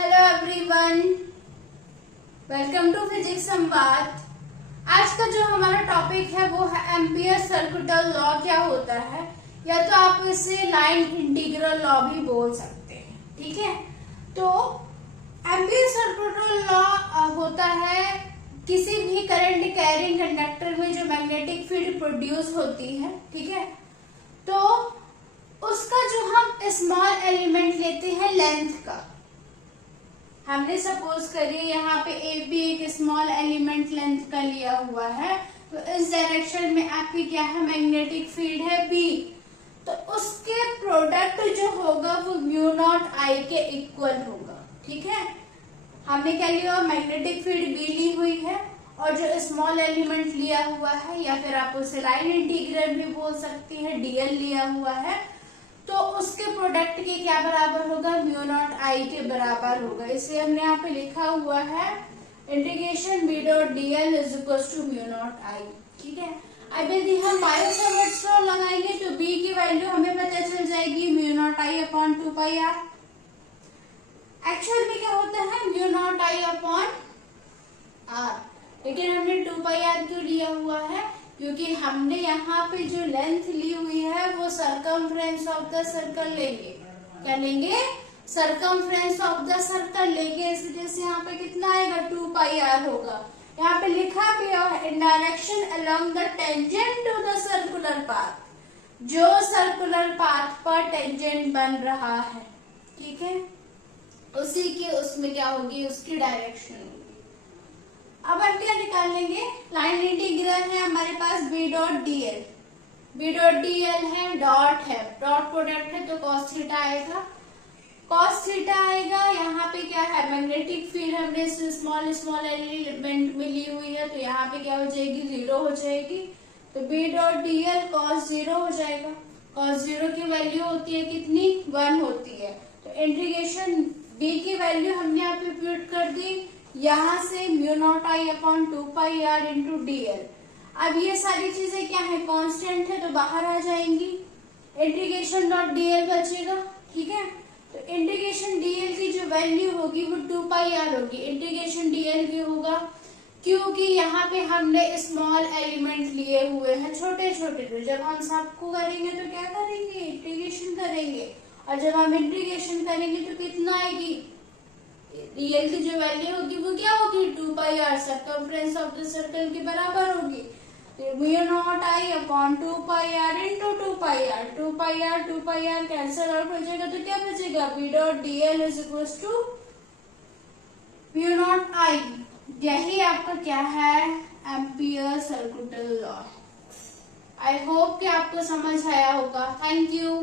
Hello everyone, welcome to physics संवाद। आज का जो हमारा टॉपिक है वो है एम्पियर सर्कुलर लॉ क्या होता है, या तो आप इसे लाइन इंटीग्रल लॉ भी बोल सकते हैं। ठीक है, तो एम्पियर सर्कुलर लॉ होता है किसी भी करंट कैरिंग कंडक्टर में जो मैग्नेटिक फील्ड प्रोड्यूस होती है। ठीक है, तो उसका जो हम स्मॉल एलिमेंट लेते हैं लेंथ का, हमने सपोज करिए यहाँ पे ए बी एक स्मॉल एलिमेंट लेंथ का लिया हुआ है, तो इस डायरेक्शन में आपकी क्या है, मैग्नेटिक फील्ड है बी, तो उसके प्रोडक्ट जो होगा वो म्यू नॉट आई के इक्वल होगा। ठीक है, हमने क्या लिया, मैग्नेटिक फील्ड बी ली हुई है और जो स्मॉल एलिमेंट लिया हुआ है, या फिर आप उसे लाइन इंटीग्रल भी बोल सकती है, डीएल लिया हुआ है, तो उसके प्रोडक्ट के क्या बराबर होगा, म्यू नॉट आई के बराबर होगा। इसे हमने यहाँ पे लिखा हुआ है integration B dot D L is equal to mu not I. ठीक है, अब यदि हम बायो सावर्ट्स लॉ लगाएंगे तो बी की वैल्यू हमें पता चल जाएगी mu not I upon 2 pi R. Actual में क्या होता है, mu not I upon R, लेकिन हमने 2 पाई आर क्यों लिया हुआ है, क्योंकि हमने यहाँ पे जो लेंथ ली हुई है वो सरकमफ्रेंस ऑफ द सर्कल लेंगे। क्या लेंगे, सरकमफ्रेंस ऑफ द सर्कल लेंगे, इस वजह से यहाँ पे कितना आएगा, 2 पाई आर होगा। यहाँ पे लिखा भी है in direction along the tangent to the circular path, जो सर्कुलर पाथ पर टेंजेंट बन रहा है। ठीक है, उसी के उसमें क्या होगी, उसकी डायरेक्शन होगी। अब हम क्या निकाल लेंगे, लाइन इंटीग्रल है हमारे पास B dot D L, B dot D L है, डॉट है, डॉट प्रोडक्ट है तो कॉस थीटा आएगा, कॉस थीटा आएगा। यहाँ पे क्या है, मैग्नेटिक फील्ड हमने स्मॉल स्मॉल एलिमेंट में ली हुई है, तो यहाँ पे क्या हो जाएगी, 0 हो जाएगी, तो B dot D L cos 0 हो जाएगा। कॉस 0 की वैल्यू होती है कितनी, 1 होती है, तो इंटीग्रेशन बी की वैल्यू हमने यहाँ पे पुट कर दी, यहाँ से mu not I upon 2 pi R into D L. अब ये सारी चीजें क्या है, कांस्टेंट है, तो बाहर आ जाएंगी, इंटीग्रेशन डॉट डी एल बचेगा। ठीक है, तो इंटीग्रेशन डी एल की जो वैल्यू होगी वो 2 पाई आर होगी, इंटीग्रेशन डी एल भी होगा, क्योंकि यहाँ पे हमने स्मॉल एलिमेंट लिए हुए हैं, छोटे छोटे, तो जब हम सबको करेंगे तो क्या करेंगे, इंटीग्रेशन करेंगे, और जब हम इंटीग्रेशन करेंगे तो कितना आएगी, डीएल की जो वैल्यू होगी वो क्या होगी, 2 pi R circumference of the circle के बराबर होगी, तो mu not I upon 2 pi R into 2 pi R, 2 pi R cancel out हो जाएगा, तो क्या बचेगा, B dot DL is equal to mu not I. यही आपका क्या है, ampere circular law. I hope कि आपको समझ आया होगा। Thank you.